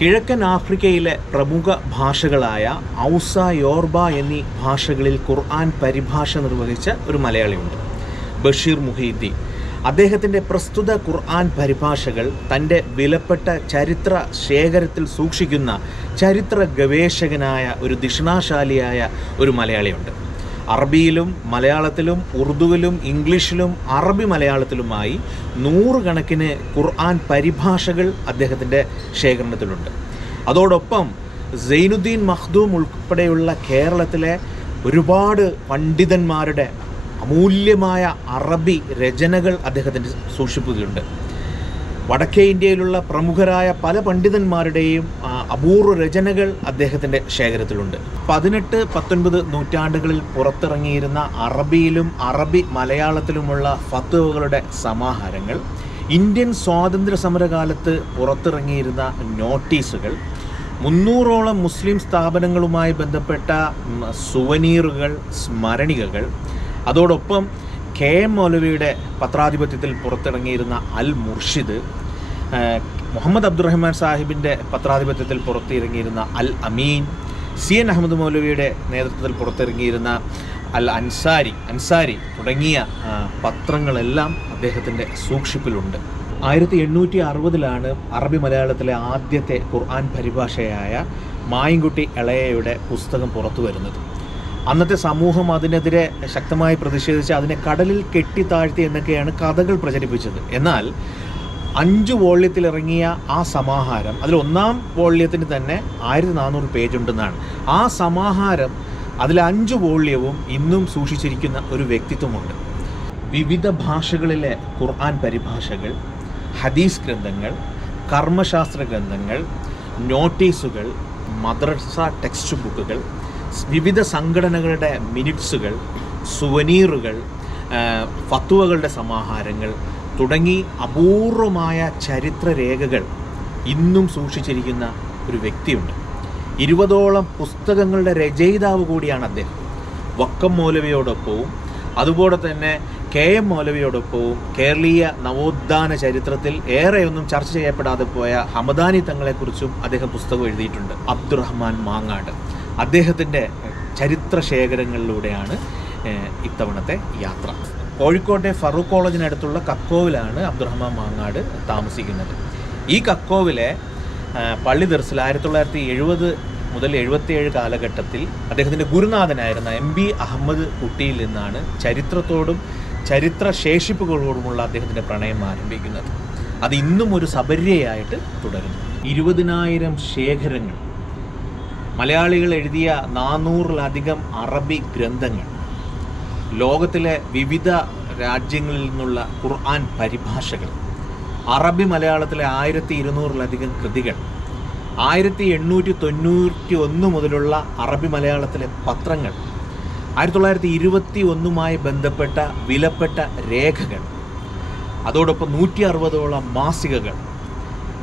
കിഴക്കൻ ആഫ്രിക്കയിലെ പ്രമുഖ ഭാഷകളായ ഔസ യോർബ എന്നീ ഭാഷകളിൽ ഖുർആൻ പരിഭാഷ നിർവഹിച്ച ഒരു മലയാളിയുണ്ട് ബഷീർ മുഹീദ്ദീൻ. അദ്ദേഹത്തിന്റെ പ്രസ്തുത ഖുർആൻ പരിഭാഷകൾ തന്റെ വിലപ്പെട്ട ചരിത്ര ശേഖരത്തിൽ സൂക്ഷിക്കുന്ന ചരിത്ര ഗവേഷകനായ ഒരു ദിഷണാശാലിയായ ഒരു മലയാളിയുണ്ട്. അറബിയിലും മലയാളത്തിലും ഉറുദുവിലും ഇംഗ്ലീഷിലും അറബി മലയാളത്തിലുമായി നൂറുകണക്കിന് ഖുർആൻ പരിഭാഷകൾ അദ്ദേഹത്തിന്റെ ശേഖരണത്തിലുണ്ട്. അതോടൊപ്പം സൈനുദ്ദീൻ മഖ്ദൂം ഉൾപ്പെടെയുള്ള കേരളത്തിലെ ഒരുപാട് പണ്ഡിതന്മാരുടെ അമൂല്യമായ അറബി രചനകൾ അദ്ദേഹത്തിന്റെ സൂക്ഷിപ്പുകയുണ്ട് വടക്കേ ഇന്ത്യയിലുള്ള പ്രമുഖരായ പല പണ്ഡിതന്മാരുടെയും അപൂർവ രചനകൾ അദ്ദേഹത്തിന്റെ ശേഖരത്തിലുണ്ട്. പതിനെട്ട് പത്തൊൻപത് നൂറ്റാണ്ടുകളിൽ പുറത്തിറങ്ങിയിരുന്ന അറബിയിലും അറബി മലയാളത്തിലുമുള്ള ഫത്തുവകളുടെ സമാഹാരങ്ങൾ ഇന്ത്യൻ സ്വാതന്ത്ര്യ സമരകാലത്ത് പുറത്തിറങ്ങിയിരുന്ന നോട്ടീസുകൾ മുന്നൂറോളം മുസ്ലിം സ്ഥാപനങ്ങളുമായി ബന്ധപ്പെട്ട സുവനീറുകൾ സ്മരണികകൾ അതോടൊപ്പം കെ എം മൗലവിയുടെ പത്രാധിപത്യത്തിൽ പുറത്തിറങ്ങിയിരുന്ന അൽ മുർഷിദ് മുഹമ്മദ് അബ്ദുറഹ്മാൻ സാഹിബിന്റെ പത്രാധിപത്യത്തിൽ പുറത്തിറങ്ങിയിരുന്ന അൽ അമീൻ സി എൻ അഹമ്മദ് മൗലവിയുടെ നേതൃത്വത്തിൽ പുറത്തിറങ്ങിയിരുന്ന അൽ അൻസാരി അൻസാരി തുടങ്ങിയ പത്രങ്ങളെല്ലാം അദ്ദേഹത്തിന്റെ സൂക്ഷിപ്പിലുണ്ട്. ആയിരത്തി എണ്ണൂറ്റി അറുപതിലാണ് അറബി മലയാളത്തിലെ ആദ്യത്തെ ഖുർആൻ പരിഭാഷയായ മായൻകുട്ടി ഇളയയുടെ പുസ്തകം പുറത്തു വരുന്നത് അന്നത്തെ സമൂഹം അതിനെതിരെ ശക്തമായി പ്രതിഷേധിച്ച് അതിനെ കടലിൽ കെട്ടി താഴ്ത്തി എന്നൊക്കെയാണ് കഥകൾ പ്രചരിപ്പിച്ചത്. എന്നാൽ അഞ്ച് വോള്യത്തിലിറങ്ങിയ ആ സമാഹാരം അതിൽ ഒന്നാം വോള്യത്തിന് തന്നെ ആയിരത്തി നാനൂറ് പേജ് ഉണ്ടെന്നാണ് ആ സമാഹാരം അതിൽ അഞ്ച് വോള്യവും ഇന്നും സൂക്ഷിച്ചിരിക്കുന്ന ഒരു വ്യക്തിത്വമുണ്ട്. വിവിധ ഭാഷകളിലെ ഖുർആൻ പരിഭാഷകൾ ഹദീസ് ഗ്രന്ഥങ്ങൾ കർമ്മശാസ്ത്ര ഗ്രന്ഥങ്ങൾ നോട്ടീസുകൾ മദ്രസ ടെക്സ്റ്റ് ബുക്കുകൾ വിവിധ സംഘടനകളുടെ മിനിറ്റ്സുകൾ സുവനീറുകൾ ഫത്തുവകളുടെ സമാഹാരങ്ങൾ തുടങ്ങി അപൂർവമായ ചരിത്രരേഖകൾ ഇന്നും സൂക്ഷിച്ചിരിക്കുന്ന ഒരു വ്യക്തിയുണ്ട്. ഇരുപതോളം പുസ്തകങ്ങളുടെ രചയിതാവ് കൂടിയാണ് അദ്ദേഹം. വക്കം മൗലവിയോടൊപ്പവും അതുപോലെ തന്നെ കെ എം മൗലവിയോടൊപ്പവും കേരളീയ നവോത്ഥാന ചരിത്രത്തിൽ ഏറെയൊന്നും ചർച്ച ചെയ്യപ്പെടാതെ പോയ ഹമദാനി തങ്ങളെക്കുറിച്ചും അദ്ദേഹം പുസ്തകം എഴുതിയിട്ടുണ്ട്. അബ്ദുറഹ്മാൻ മാങ്ങാട്. അദ്ദേഹത്തിന്റെ ചരിത്ര ശേഖരങ്ങളിലൂടെയാണ് ഇത്തവണത്തെ യാത്ര. കോഴിക്കോട്ടെ ഫറൂഖ് കോളേജിനടുത്തുള്ള കക്കോവിലാണ് അബ്ദുറഹ്മാൻ മാങ്ങാട് താമസിക്കുന്നത്. ഈ കക്കോവിലെ പള്ളി ദർസിൽ ആയിരത്തി തൊള്ളായിരത്തി എഴുപത് മുതൽ എഴുപത്തിയേഴ് കാലഘട്ടത്തിൽ അദ്ദേഹത്തിന്റെ ഗുരുനാഥനായിരുന്ന എം ബി അഹമ്മദ് കുട്ടിയിൽ നിന്നാണ് ചരിത്രത്തോടും ചരിത്ര ശേഷിപ്പുകളോടുമുള്ള അദ്ദേഹത്തിന്റെ പ്രണയം ആരംഭിക്കുന്നത്. അത് ഇന്നും ഒരു സബര്യയായിട്ട് തുടരുന്നു. ഇരുപതിനായിരം ശേഖരങ്ങൾ മലയാളികൾ എഴുതിയ നാനൂറിലധികം അറബി ഗ്രന്ഥങ്ങൾ. ലോകത്തിലെ വിവിധ രാജ്യങ്ങളിൽ നിന്നുള്ള ഖുർആൻ പരിഭാഷകൾ. അറബി മലയാളത്തിലെ ആയിരത്തി ഇരുന്നൂറിലധികം കൃതികൾ. ആയിരത്തി എണ്ണൂറ്റി തൊണ്ണൂറ്റി ഒന്ന് മുതലുള്ള അറബി മലയാളത്തിലെ പത്രങ്ങൾ. ആയിരത്തി തൊള്ളായിരത്തി ഇരുപത്തി ഒന്നുമായി ബന്ധപ്പെട്ട വിലപ്പെട്ട രേഖകൾ. അതോടൊപ്പം നൂറ്റി അറുപതോളം മാസികകൾ.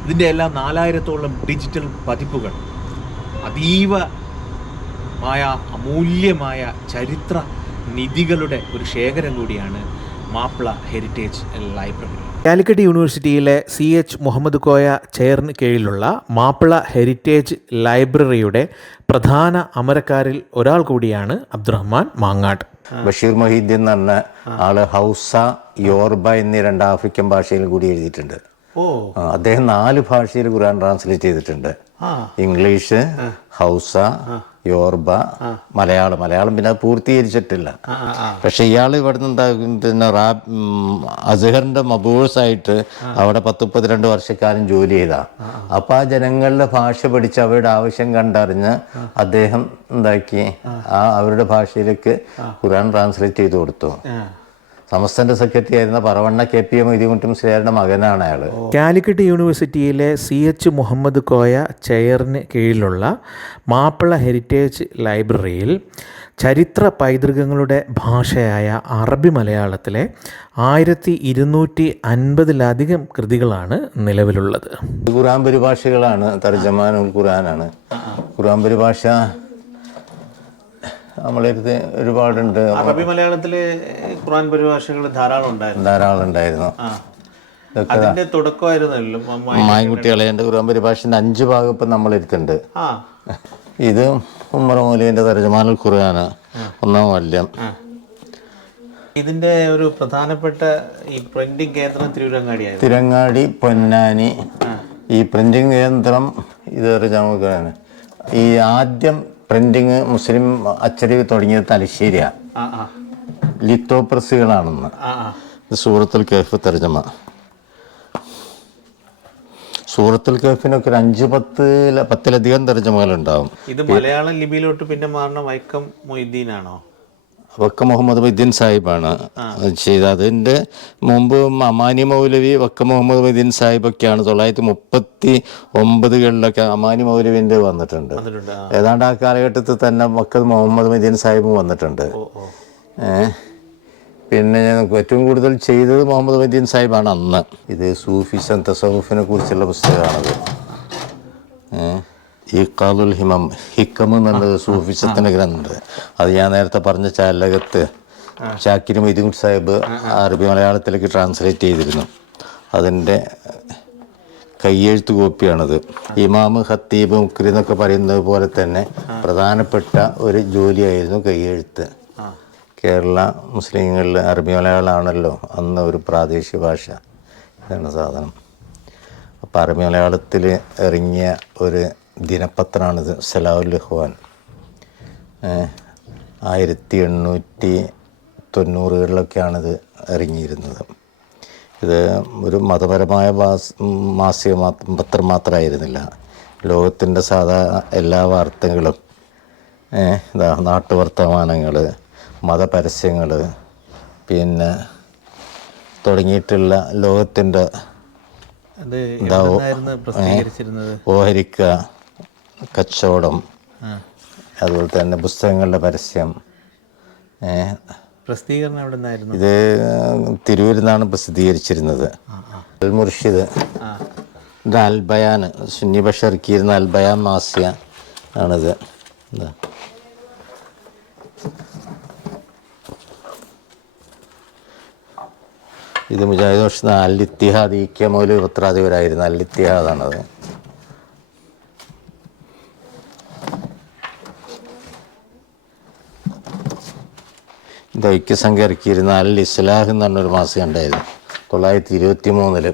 ഇതിന്റെ എല്ലാം നാലായിരത്തോളം ഡിജിറ്റൽ പതിപ്പുകൾ. അതീവമായ അമൂല്യമായ ചരിത്ര നിധികളുടെ ഒരു ശേഖരം കൂടിയാണ് മാപ്പിള ഹെറിറ്റേജ് ലൈബ്രറി. കാലിക്കറ്റ് യൂണിവേഴ്സിറ്റിയിലെ സി എച്ച് മുഹമ്മദ് കോയ ചെയറിന് കീഴിലുള്ള മാപ്പിള ഹെറിറ്റേജ് ലൈബ്രറിയുടെ പ്രധാന അമരക്കാരിൽ ഒരാൾ കൂടിയാണ് അബ്ദുറഹ്മാൻ മാങ്ങാട് ബഷീർ മൊഹീദ്ദീൻ എന്ന് പറഞ്ഞ ആൾ ഹൗസ യോർബ എന്നീ രണ്ട് ആഫ്രിക്കൻ ഭാഷയിൽ കൂടി എഴുതിയിട്ടുണ്ട്. ഓ. അദ്ദേഹം നാല് ഭാഷയിൽ ഖുർആൻ ട്രാൻസ്ലേറ്റ് ചെയ്തിട്ടുണ്ട്. English Hausa Yoruba Malayalam. Malayalam പിന്നെ അത് പൂർത്തീകരിച്ചിട്ടില്ല. പക്ഷെ ഇയാൾ ഇവിടെ നിന്ന് പിന്നെ റാ ഉം, മബൂഴ്സായിട്ട് അവിടെ പത്ത് മുപ്പത്തിരണ്ട് വർഷക്കാലം ജോലി ചെയ്താ. അപ്പൊ ആ ജനങ്ങളുടെ ഭാഷ പഠിച്ച് അവരുടെ ആവശ്യം കണ്ടറിഞ്ഞ് അദ്ദേഹം എന്താക്കി ആ. അവരുടെ ഭാഷയിലേക്ക് ഖുറാൻ ട്രാൻസ്ലേറ്റ് ചെയ്ത് കൊടുത്തു. സമസ്തന്റെ സെക്രട്ടറി ആയിരുന്ന പറവണ്ണ കെ പി എം ഇതിമുട്ടും ശ്രീയാരുടെ മകനാണ് അയാൾ. കാലിക്കറ്റ് യൂണിവേഴ്സിറ്റിയിലെ സി എച്ച് മുഹമ്മദ് കോയ ചെയറിന് കീഴിലുള്ള മാപ്പിള ഹെറിറ്റേജ് ലൈബ്രറിയിൽ ചരിത്ര പൈതൃകങ്ങളുടെ ഭാഷയായ അറബി മലയാളത്തിലെ ആയിരത്തി ഇരുന്നൂറ്റി അൻപതിലധികം കൃതികളാണ് നിലവിലുള്ളത്. ഖുറാൻ പരിഭാഷകളാണ് തർജമാനും ഖുറാനാണ് ഖുറാൻ പരിഭാഷ നമ്മളെടുത്ത് ഒരുപാടുണ്ട്. അറബി മലയാളത്തിലെ ഖുർആൻ പരിഭാഷകൾ ധാരാളം ഉണ്ടായിരുന്നു. ധാരാളം ഉണ്ടായിരുന്നു. അതിന്റെ തുടക്കമായിരുന്നല്ലോ മ- മായൻകുട്ടികളെ എന്റെ ഖുർആൻ പരിഭാഷന്റെ അഞ്ച് ഭാഗം ഇപ്പം നമ്മളെടുത്തുണ്ട് ഇത് ഉമ്മർ മൗലിന്റെ തർജമാനുൽ ഖുർആന് ഒന്നാം വല്യം. ഇതിന്റെ ഒരു പ്രധാനപ്പെട്ട ഈ പ്രിന്റിംഗ് കേന്ദ്രം തിരൂരങ്ങാടിയായിരുന്നു തിരങ്ങാടി പൊന്നാനി. ഈ പ്രിന്റിംഗ് കേന്ദ്രം ഇത് ഈ ആദ്യം പ്രിന്റിങ് മുസ്ലിം അച്ചടി തുടങ്ങിയത് തലശ്ശേരിയാണ് ആ ലിത്തോ പ്രസ്സുകളാണെന്ന് സൂറത്തുൽ കേഫ് തർജമ സൂറത്തുൽ കേഫിനൊക്കെ ഒരു അഞ്ച് പത്ത് പത്തിലധികം തർജമകളുണ്ടാവും ഇത് മലയാളം ലിപിയിലോട്ട് പിന്നെ മാറണ വൈക്കം മൊയ്തീനാണോ? വക്ക മുഹമ്മദ് മൊയ്തീൻ സാഹിബാണ് ചെയ്തത്. അതിന്റെ മുമ്പ് അമാനി മൗലവി വക്ക മുഹമ്മദ് മൊയ്തീൻ സാഹിബൊക്കെയാണ് തൊള്ളായിരത്തി മുപ്പത്തി ഒമ്പതുകളിലൊക്കെ അമാനി മൗലവിന്റെ വന്നിട്ടുണ്ട്. ഏതാണ്ട് ആ കാലഘട്ടത്തിൽ തന്നെ വക്ക മുഹമ്മദ് മൊയ്തീൻ സാഹിബും വന്നിട്ടുണ്ട്? പിന്നെ ഏറ്റവും കൂടുതൽ ചെയ്തത് മുഹമ്മദ് ബൈദ്യൻ സാഹിബാണ് അന്ന്. ഇത് സൂഫിസം തസവുഫിനെ കുറിച്ചുള്ള പുസ്തകമാണത്. ഏ? ഈ കാലുൽ ഹിമം ഹിക്കം എന്നുള്ളത് സൂഫിസത്തിന്റെ ഗ്രന്ഥമുണ്ട്. അത് ഞാൻ നേരത്തെ പറഞ്ഞ ചാലകത്ത് ഷാക്കിർ മൊയ്തീൻ സാഹിബ് അറബി മലയാളത്തിലേക്ക് ട്രാൻസ്ലേറ്റ് ചെയ്തിരുന്നു. അതിന്റെ കയ്യെഴുത്ത് കോപ്പിയാണത്. ഇമാമ് ഹത്തീബ് മുക്രി എന്നൊക്കെ പറയുന്നത് പോലെ തന്നെ പ്രധാനപ്പെട്ട ഒരു ജോലിയായിരുന്നു കയ്യെഴുത്ത്. കേരള മുസ്ലിങ്ങളിൽ അറബി മലയാളമാണല്ലോ അന്ന് ഒരു പ്രാദേശിക ഭാഷ ഇതാണ് സാധനം. അപ്പോൾ അറബി മലയാളത്തിൽ ഇറങ്ങിയ ഒരു ദിനപത്രമാണിത് സലാഹുൽ ഇഖ്വാൻ. ആയിരത്തി എണ്ണൂറ്റി തൊണ്ണൂറുകളിലൊക്കെയാണിത് ഇറങ്ങിയിരുന്നത്. ഇത് ഒരു മതപരമായ മാസ് മാസിക പത്രം മാത്രമായിരുന്നില്ല. ലോകത്തിന്റെ സാധാ എല്ലാ വാർത്തകളും ഇതാ നാട്ടുവർത്തമാനങ്ങൾ മതപരസ്യങ്ങൾ പിന്നെ തുടങ്ങിയിട്ടുള്ള ലോകത്തിന്റെ ഓഹരിക്ക കച്ചവടം അതുപോലെ തന്നെ പുസ്തകങ്ങളുടെ പരസ്യം പ്രസിദ്ധീകരണം എവിടെ നിന്നായിരുന്നു ഇത് തിരൂരിൽ നിന്നാണ് പ്രസിദ്ധീകരിച്ചിരുന്നത്. അൽ മുർഷിദ് ആ. ബയാൻ സുന്നി ബഷർക്കിയിരുന്ന അൽബയാൻ മാസിയ ആണിത്. ഇതാ. ഇത് മുജാഹിദ് വർഷം അൽ ഇത്തിഹാദ് ഈ കെ മൗലി പത്രാധിപരായിരുന്നു അൽ ഇത്തിഹാദാണത് ഇത് ഐക്യസംഖ്യ ഇറക്കിയിരുന്ന അൽ ഇസ്ലാഹ് എന്ന് പറഞ്ഞൊരു മാസിക ഉണ്ടായിരുന്നു തൊള്ളായിരത്തി ഇരുപത്തി മൂന്നിൽ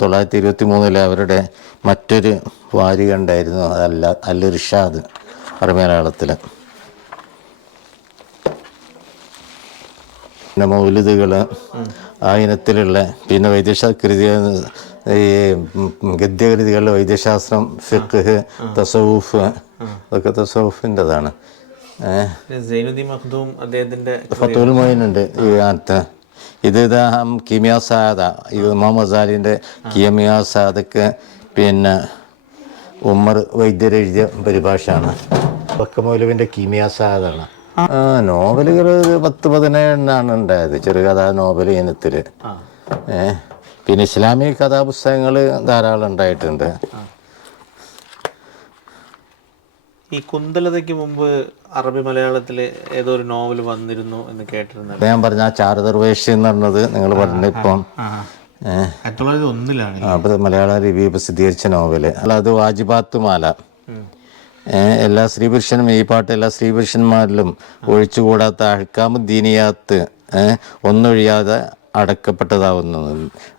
തൊള്ളായിരത്തി ഇരുപത്തി മൂന്നിൽ അവരുടെ മറ്റൊരു വാരിക ഉണ്ടായിരുന്നു അതല്ല അൽ ഇർഷാദ് അറബി മലയാളത്തിൽ പിന്നെ മൗലിദുകൾ ആ ഇനത്തിലുള്ള പിന്നെ വൈദ്യശാസ്ത്ര കൃതി ഈ ഗദ്യകൃതികളിലെ വൈദ്യശാസ്ത്രം ഫിഖ് തസവൂഫ് അതൊക്കെ തസവുഫിന്റെതാണ് ഈ ഇത് ഇതാ ഹം കിമിയ സാദ. ഇത് ഇമാം മസാലിന്റെ കിമിയ സാദക്ക് പിന്നെ ഉമ്മർ വൈദ്യർ എഴുതിയ പരിഭാഷയാണ്. ബക്കമൗലവിന്റെ കിമിയ സാദാണ്. നോവലുകൾ പത്ത് പതിനേഴെണ്ണാണ് ഉണ്ടായത്. ചെറുകഥാ നോവൽ ഇനത്തിൽ ഏഹ് പിന്നെ ഇസ്ലാമിക കഥാപുസ്തകങ്ങൾ ധാരാളം ഉണ്ടായിട്ടുണ്ട്. ഈ കുന്തലതയ്ക്ക് മുമ്പ് അറബി മലയാളത്തിൽ ഏതോ ഒരു നോവൽ വന്നിരുന്നു എന്ന് കേട്ടിരുന്നത്. ഞാൻ പറഞ്ഞ ആ ചാരുദർവേഷി എന്ന് പറഞ്ഞത് നിങ്ങൾ പറഞ്ഞു ഇപ്പം ഒന്നിലാണ് മലയാള റിവ്യൂ പ്രസിദ്ധീകരിച്ച നോവൽ. അല്ല അത് വാജിബാത്ത് മാല ഏ, എല്ലാ സ്ത്രീപുരുഷനും ഈ പാട്ട് എല്ലാ സ്ത്രീപുരുഷന്മാരിലും ഒഴിച്ചുകൂടാത്ത അഹ്കാമുദ്ദീനിയാത്ത് ദീനിയാത്ത് ഒന്നൊഴിയാതെ അടക്കപ്പെട്ടതാവുന്നത്.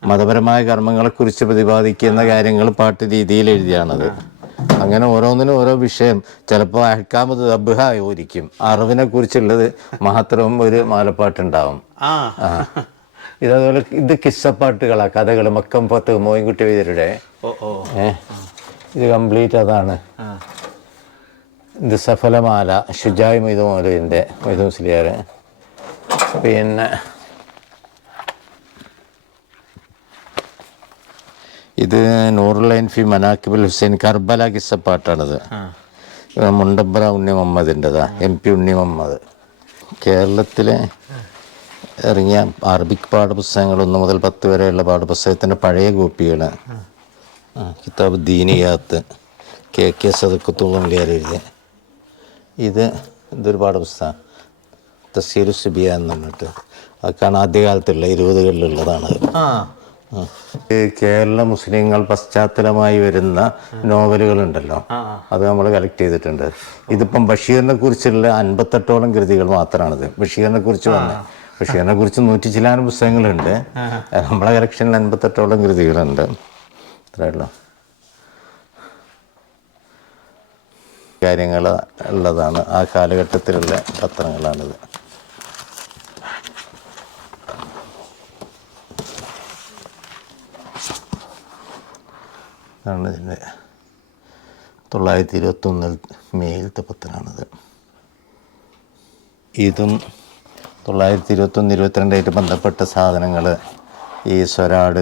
മതപരമായ കർമ്മങ്ങളെ കുറിച്ച് പ്രതിപാദിക്കുന്ന കാര്യങ്ങൾ പാട്ട് രീതിയിൽ എഴുതിയാണത്. അങ്ങനെ ഓരോന്നിനും ഓരോ വിഷയം. ചിലപ്പോൾ അഹ്കാമത് അബ്ഹായിരിക്കും അറിവിനെ കുറിച്ചുള്ളത് മാത്രം ഒരു മാലപ്പാട്ടുണ്ടാവും. ഇതേപോലെ ഇത് കിസ്സപ്പാട്ടുകളാ കഥകൾ മക്കം പത്ത് മോയിൻകുട്ടി വൈദ്യരുടെ ഇത് കംപ്ലീറ്റ് അതാണ്. ഇത് സഫലമാല ഷുജായ് മൊയ്തു മൗലവിന്റെ മൊയ്തു മുസ്ലിയാർ പിന്നെ ഇത് നൂറുലൈൻ ഫി മനാക്കിബുൽ ഹുസൈൻ കർബല കിസ പാട്ടാണിത്. മുണ്ടബ്ര ഉണ്ണി മുഹമ്മദിന്റെതാ എം പി ഉണ്ണി മുഹമ്മദ്. കേരളത്തിലെ ഇറങ്ങിയ അറബിക് പാഠപുസ്തകങ്ങൾ ഒന്ന് മുതൽ പത്ത് വരെയുള്ള പാഠപുസ്തകത്തിന്റെ പഴയ കോപ്പികൾ കിതാബ് ദീനിയാത്ത് കെ കെ സദക്കത്തുള്ളിയാർ എഴുതിയ. ഇത് ഇതൊരു പാഠപുസ്തകം. തസീർ സുബിയ എന്ന് പറഞ്ഞിട്ട്. അതൊക്കെയാണ് ആദ്യകാലത്തുള്ള ഇരുപതുകളിലുള്ളതാണ്. കേരള മുസ്ലിങ്ങൾ പശ്ചാത്തലമായി വരുന്ന നോവലുകളുണ്ടല്ലോ. അത് നമ്മൾ കളക്ട് ചെയ്തിട്ടുണ്ട്. ഇതിപ്പം ബഷീറിനെ കുറിച്ചുള്ള അൻപത്തെട്ടോളം കൃതികൾ മാത്രമാണിത് ബഷീറിനെ കുറിച്ച് വന്നത് ബഷീറിനെ കുറിച്ച് നൂറ്റി ചിലാനും പുസ്തകങ്ങളുണ്ട്. നമ്മളെ കളക്ഷനിൽ അൻപത്തെട്ടോളം കൃതികളുണ്ട്. അത്രയുള്ളൂ കാര്യങ്ങൾ ഉള്ളതാണ് ആ കാലഘട്ടത്തിലുള്ള പത്രങ്ങളാണിത്. ഇതാണ് ഇതിന്റെ തൊള്ളായിരത്തി ഇരുപത്തൊന്നിൽ മേയിലത്തെ പത്രമാണിത്. ഇതും തൊള്ളായിരത്തി ഇരുപത്തൊന്ന് ഇരുപത്തിരണ്ടായിട്ട് ബന്ധപ്പെട്ട സാധനങ്ങൾ ഈ സ്വരാട്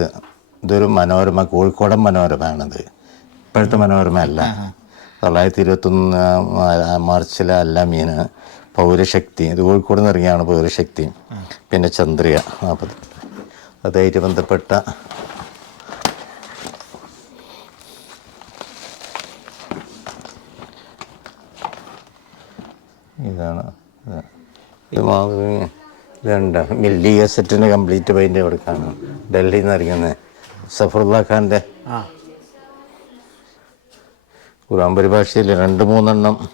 ഇതൊരു മനോരമ കോഴിക്കോടൻ മനോരമയാണിത്. ഇപ്പോഴത്തെ മനോരമ അല്ല തൊള്ളായിരത്തി ഇരുപത്തൊന്ന് മാർച്ചിലെ അല്ല മീന് പൗരശക്തി ഇത് കോഴിക്കോട് നിന്ന് ഇറങ്ങിയാണ് പൗരശക്തി. പിന്നെ ചന്ദ്രിക നാൽപ്പത് അതായിട്ട് ബന്ധപ്പെട്ട ഇതാണ്. ഇത്. ഇത് മാതൃക ഇതുണ്ട്. മില്ലി ഗസറ്റിന് കംപ്ലീറ്റ് പെയിന്റ് കൊടുക്കാണ് ഡൽഹിയിൽ നിന്ന് ഇറങ്ങുന്നത് സഫറുല്ല ഖാന്റെ ഖുറാൻ പരിഭാഷയിൽ രണ്ട് മൂന്നെണ്ണം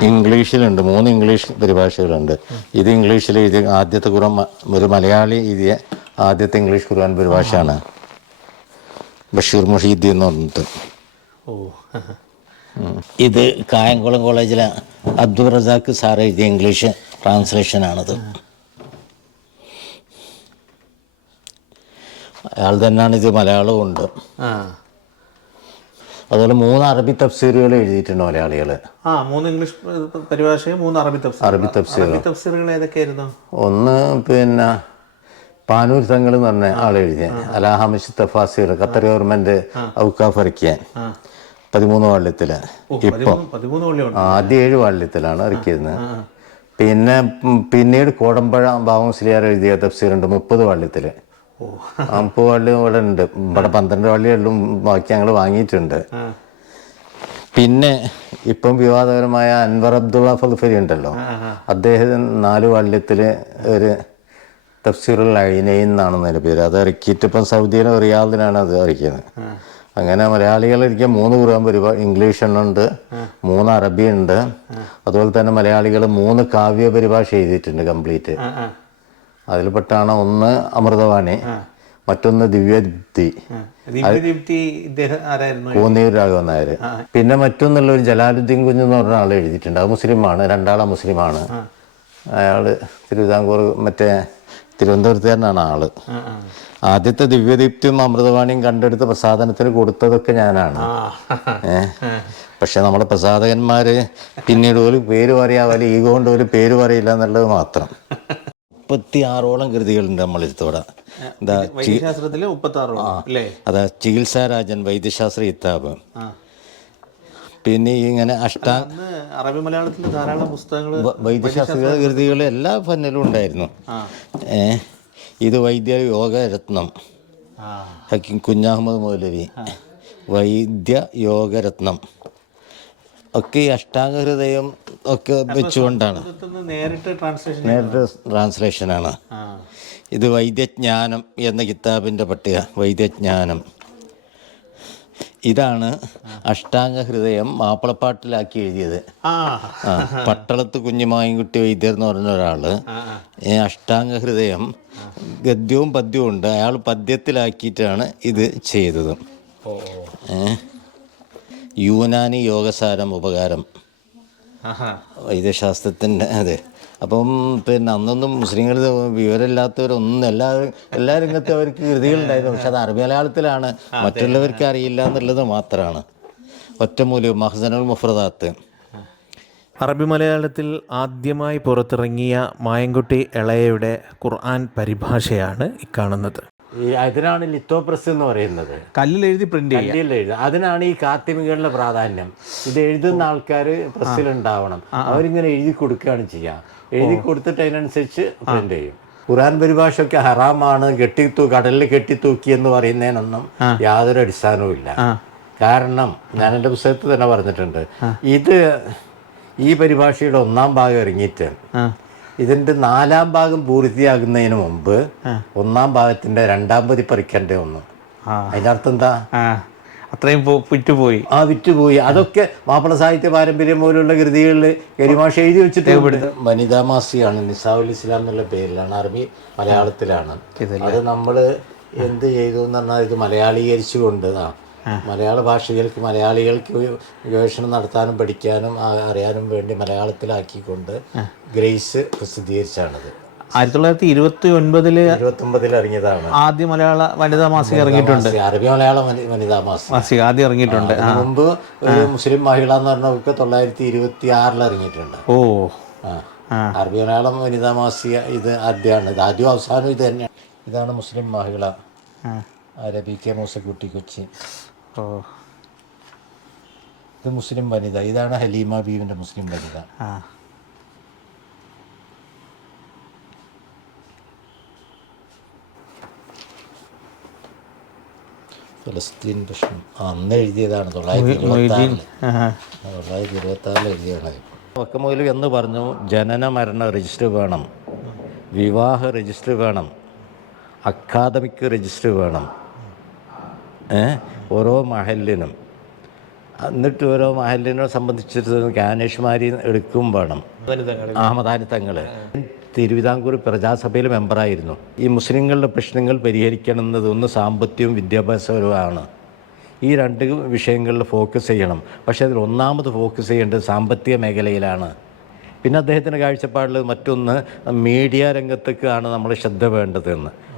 ഇംഗ്ലീഷിലുണ്ട്. മൂന്ന് ഇംഗ്ലീഷ് പരിഭാഷകളുണ്ട്. ഇത് ഇംഗ്ലീഷിൽ എഴുതിയ ആദ്യത്തെ ഖുറാൻ ഒരു മലയാളി എഴുതിയ ആദ്യത്തെ ഇംഗ്ലീഷ് ഖുറാൻ പരിഭാഷയാണ്. ബഷീർ മുഹീദ്ദീൻ എന്ന് പറഞ്ഞിട്ട്. ഓ. ഇത് കായംകുളം കോളേജിലെ അബ്ദുൾ റസാഖ് സാർ എഴുതിയ ഇംഗ്ലീഷ് ട്രാൻസ്ലേഷനാണത്. അയാൾ തന്നെയാണ് ഇത് മലയാളവും ഉണ്ട്. അതുപോലെ മൂന്ന് അറബി തഫ്സീറുകൾ എഴുതിയിട്ടുണ്ട് മലയാളികൾ ആ മൂന്ന് ഇംഗ്ലീഷ് പരിഭാഷയും മൂന്ന് അറബി തഫ്സീർ അറബി തഫ്സീറുകൾ ഏതൊക്കെയായിരുന്നു? ഒന്ന് പിന്നെ പാനൂർ തങ്ങൾ എന്ന് പറഞ്ഞ ആൾ എഴുതിയ. അലാഹമിഷ് തഫാസീർ ഖത്തർ ഗവൺമെന്റ് ഔക്കാഫ് ഇറക്കിയ പതിമൂന്ന് വാള്യത്തിൽ. ഇപ്പം ആദ്യ ഏഴ് വാള്യത്തിലാണ് ഇറക്കിയിരുന്നത് പിന്നെ പിന്നീട് കോടമ്പഴ ബാബുസ്ലിയാർ എഴുതിയ തഫ്സീറുണ്ട് മുപ്പത് വാള്യത്തിൽ. അമ്പത് മുപ്പത് വാള്യം ഇവിടെ ഉണ്ട് ഇവിടെ പന്ത്രണ്ട് വള്ളികളിലും ബാക്കി ഞങ്ങൾ വാങ്ങിയിട്ടുണ്ട്. പിന്നെ ഇപ്പം വിവാദപരമായ അൻവർ അബ്ദുള്ള ഫൽഫരി ഉണ്ടല്ലോ. അദ്ദേഹം നാല് വള്ളിത്തിൽ ഒരു തഫ്സീറുൽ അഴിനൈൻ എന്നാണ് പേര് അത് ഇറക്കിയിട്ട് ഇപ്പം സൗദിയിലെ റിയാദിലാണ് അത് ഇറക്കിയത്. അങ്ങനെ മലയാളികൾ ഇരിക്കാൻ മൂന്ന് ഖുർആൻ പരിപാടി ഇംഗ്ലീഷ് എണ്ണുണ്ട് മൂന്ന് അറബി ഉണ്ട്. അതുപോലെ തന്നെ മലയാളികൾ മൂന്ന് കാവ്യ പരിഭാഷ എഴുതിയിട്ടുണ്ട് കംപ്ലീറ്റ്. അതിൽപ്പെട്ടാണ് ഒന്ന് അമൃതവാണി മറ്റൊന്ന് ദിവ്യദീപ്തി. കോന്നിയൂർ രാഘവൻ നായർ. പിന്നെ മറ്റൊന്നുള്ള ഒരു ജലാലുദ്ദീൻ കുഞ്ഞു എന്ന് പറഞ്ഞ ആൾ എഴുതിയിട്ടുണ്ട്. അത് മുസ്ലിമാണ് രണ്ടാളെ മുസ്ലിമാണ്. അയാൾ തിരുവിതാംകൂർ മറ്റേ തിരുവനന്തപുരത്തുകാരനാണ് ആൾ. ആദ്യത്തെ ദിവ്യദീപ്തിയും അമൃതവാണിയും കണ്ടെടുത്ത് പ്രസാദനത്തിന് കൊടുത്തതൊക്കെ ഞാനാണ്. ആ. ഏ? പക്ഷെ നമ്മുടെ പ്രസാധകന്മാര് പിന്നീട് ഒരു പേര് പറയാതെ ഈ കൊണ്ട് ഒരു പേര് പറയില്ല എന്നുള്ളത് മാത്രം. മുപ്പത്തി ആറോളം കൃതികളുണ്ട് നമ്മൾ അല്ലേ? അതാ ചികിത്സാരാജൻ വൈദ്യശാസ്ത്ര ആ. പിന്നെ ഈ ഇങ്ങനെ അഷ്ടാ അറബി മലയാളത്തിൽ ധാരാളം പുസ്തകങ്ങൾ വൈദ്യശാസ്ത്ര കൃതികൾ എല്ലാ ഫന്നിലും ഉണ്ടായിരുന്നു. ഇത് വൈദ്യ യോഗരത്നം രത്നം. ഹക്കിം കുഞ്ഞാഹമ്മദ് മൗലവി. വൈദ്യ യോഗരത്നം ഒക്കെ ഈ അഷ്ടാംഗ ഹൃദയം ഒക്കെ വെച്ചുകൊണ്ടാണ്. നേരിട്ട് ട്രാൻസ്ലേഷൻ നേരിട്ട് ട്രാൻസ്ലേഷനാണ് ഇത് വൈദ്യജ്ഞാനം എന്ന കിതാബിന്റെ പട്ടിക. വൈദ്യജ്ഞാനം. ഇതാണ് അഷ്ടാംഗ ഹൃദയം മാപ്പിളപ്പാട്ടിലാക്കി എഴുതിയത്. പട്ടളത്ത് കുഞ്ഞുമായൻകുട്ടി വൈദ്യർ എന്ന് പറഞ്ഞ ഒരാൾ. അഷ്ടാംഗ ഹൃദയം ഗദ്യവും പദ്യവും ഉണ്ട്. അയാൾ പദ്യത്തിലാക്കിയിട്ടാണ് ഇത് ചെയ്തത്. യൂനാനി യോഗസാരം ഉപകാരം. വൈദ്യശാസ്ത്രത്തിന്റെ അതെ. അപ്പം പിന്നെ അന്നൊന്നും മുസ്ലിങ്ങൾ വിവരമില്ലാത്തവരൊന്നും എല്ലാ എല്ലാ രംഗത്തും അവർക്ക് കൃതികളുണ്ടായിരുന്നു. പക്ഷെ അത് അറബി മലയാളത്തിലാണ് മറ്റുള്ളവർക്ക് അറിയില്ല എന്നുള്ളത് മാത്രമാണ്. ഒറ്റമൂല്യം മഹസനുൽ മുഫ്രദാത്ത്. അറബി മലയാളത്തിൽ ആദ്യമായി പുറത്തിറങ്ങിയ മായൻകുട്ടി ഇളയയുടെ ഖുർആൻ പരിഭാഷയാണ് ഇക്കാണുന്നത് ഈ അതിനാണ് ലിത്തോ പ്രസ് എന്ന് പറയുന്നത്. കല്ലിൽ എഴുതി പ്രിന്റ് എഴുതി കല്ലിൽ അതിനാണ് ഈ കാത്തിമികളുടെ പ്രാധാന്യം. ഇത് എഴുതുന്ന ആൾക്കാർ പ്രസ്സിൽ ഉണ്ടാവണം അവരിങ്ങനെ എഴുതി കൊടുക്കുകയാണ് ചെയ്യുക എഴുതി കൊടുത്തിട്ട് അതിനനുസരിച്ച് പ്രിന്റ് ചെയ്യും. ഖുറാൻ പരിഭാഷയൊക്കെ ഹറാമാണ്. കെട്ടി കെട്ടിത്തൂ കടലിൽ കെട്ടി തൂക്കി എന്ന് പറയുന്നതിനൊന്നും യാതൊരു അടിസ്ഥാനവും ഇല്ല. കാരണം ഞാൻ എന്റെ പുസ്തകത്തിൽ തന്നെ പറഞ്ഞിട്ടുണ്ട്. ഇത് ഈ പരിഭാഷയുടെ ഒന്നാം ഭാഗം ഇറങ്ങിയിട്ട് ഇതിന്റെ നാലാം ഭാഗം പൂർത്തിയാകുന്നതിന് മുമ്പ് ഒന്നാം ഭാഗത്തിന്റെ രണ്ടാം പതി പറിക്കേണ്ട ഒന്ന് അതിന്റെ അർത്ഥം എന്താ? അത്രയും വിറ്റുപോയി. ആ വിറ്റുപോയി. അതൊക്കെ മാപ്പിള സാഹിത്യ പാരമ്പര്യം പോലുള്ള കൃതികളിൽ കരിമാഷ എഴുതി വെച്ചിട്ട് വനിതാ മാസിയാണ്. നിസാവുൽ ഇസ്ലാം എന്നുള്ള പേരിലാണ്. അറബി മലയാളത്തിലാണ്. അത് നമ്മൾ എന്ത് ചെയ്തു എന്ന് പറഞ്ഞാൽ ഇത് മലയാളീകരിച്ചുകൊണ്ട് ആ മലയാള ഭാഷകൾക്ക് മലയാളികൾക്ക് ഗവേഷണം നടത്താനും പഠിക്കാനും അറിയാനും വേണ്ടി മലയാളത്തിലാക്കിക്കൊണ്ട് ഗ്രേസ് പ്രസിദ്ധീകരിച്ചാണിത്. ആയിരത്തി തൊള്ളായിരത്തി ഇരുപത്തി ഒൻപതിൽ ഇരുപത്തൊമ്പതിൽ ഇറങ്ങിയതാണ്. ആദ്യ മലയാള വനിതാ മാസിക ഇറങ്ങിയിട്ടുണ്ട്. അറബി മലയാള വനി- വനിതാ മാസിക. ആദ്യം ഇറങ്ങിയിട്ടുണ്ട്. മുമ്പ് ഒരു മുസ്ലിം മഹിള എന്ന് പറഞ്ഞ തൊള്ളായിരത്തി ഇരുപത്തി ആറിൽ ഇറങ്ങിയിട്ടുണ്ട്. ഓ. അറബി മലയാളം വനിതാ മാസിക ഇത് ആദ്യമാണ്. ഇത് ആദ്യം അവസാനം ഇത് തന്നെയാണ്. ഇതാണ് മുസ്ലിം മഹിള. അരബി കെ മൂസക്കുട്ടി കൊച്ചി ഓ. ഇത് മുസ്ലിം വനിത. ഇതാണ് ഹലീമ ബീവിന്റെ മുസ്ലിം വനിത. ഫലസ്തീൻ പ്രശ്നം. അന്ന് എഴുതിയതാണ് തൊള്ളായിരത്തി ഇരുപത്തി ആ. തൊള്ളായിരത്തി ഇരുപത്തി ആറിൽ എഴുതിയാണ് വക്കമൂലം എന്ന് പറഞ്ഞു ജനന മരണ രജിസ്റ്റർ വേണം. വിവാഹ രജിസ്റ്റർ വേണം. അക്കാദമിക് രജിസ്റ്റർ വേണം? ഓരോ മഹലിനും എന്നിട്ട് ഓരോ മഹലിനെ സംബന്ധിച്ചിടത്തോളം ഗാനേഷ്മാരി എടുക്കും വേണം. അഹമ്മദാനി തങ്ങൾ തിരുവിതാംകൂർ പ്രജാസഭയിൽ മെമ്പറായിരുന്നു. ഈ മുസ്ലിങ്ങളുടെ പ്രശ്നങ്ങൾ പരിഹരിക്കണമെന്നത് ഒന്ന് സാമ്പത്തികവും വിദ്യാഭ്യാസപരവുമാണ്. ഈ രണ്ട് വിഷയങ്ങളിൽ ഫോക്കസ് ചെയ്യണം. പക്ഷേ അതിൽ ഒന്നാമത് ഫോക്കസ് ചെയ്യേണ്ടത് സാമ്പത്തിക മേഖലയിലാണ്. പിന്നെ അദ്ദേഹത്തിന്റെ കാഴ്ചപ്പാടിൽ മറ്റൊന്ന് മീഡിയ രംഗത്തേക്കാണ് നമ്മൾ ശ്രദ്ധ വേണ്ടതെന്ന്.